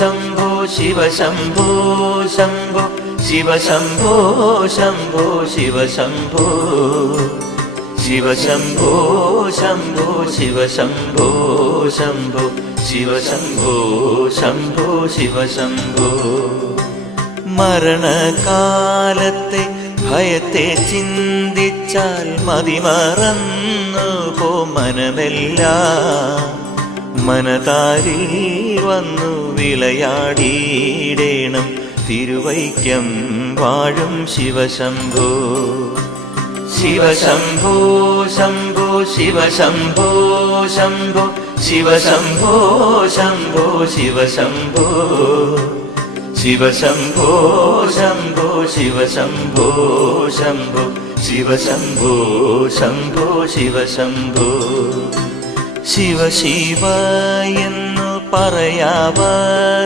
ശംഭോ ശിവ ശംഭോ ശംഭോ ശിവ ശംഭോ ശംഭോ ശിവ ശംഭോ ശിവ ശംഭോ ശംഭോ ശിവ ശംഭോ ശംഭോ ശിവ ശംഭോ ശംഭോ ശിവ ശംഭോ. മരണകാലത്തെ ഭയത്തെ ചിന്തിച്ചാൽ മതിമറന്നു പോ മനമെല്ലാം. മനതാരിൽ വന്നു വിളയാടിയിടേണം തിരുവൈക്കം വാഴും ശിവശംഭോ. ശിവശംഭോ ശംഭോ ശിവശംഭോ ശംഭോ ശിവശംഭോ ശംഭോ ശിവശംഭോ ശിവശംഭോ ശംഭോ ശിവശംഭോ ശംഭോ ശിവശംഭോ ശംഭോ ശിവശംഭോ. ശിവ ശിവ എന്നു പറയാവ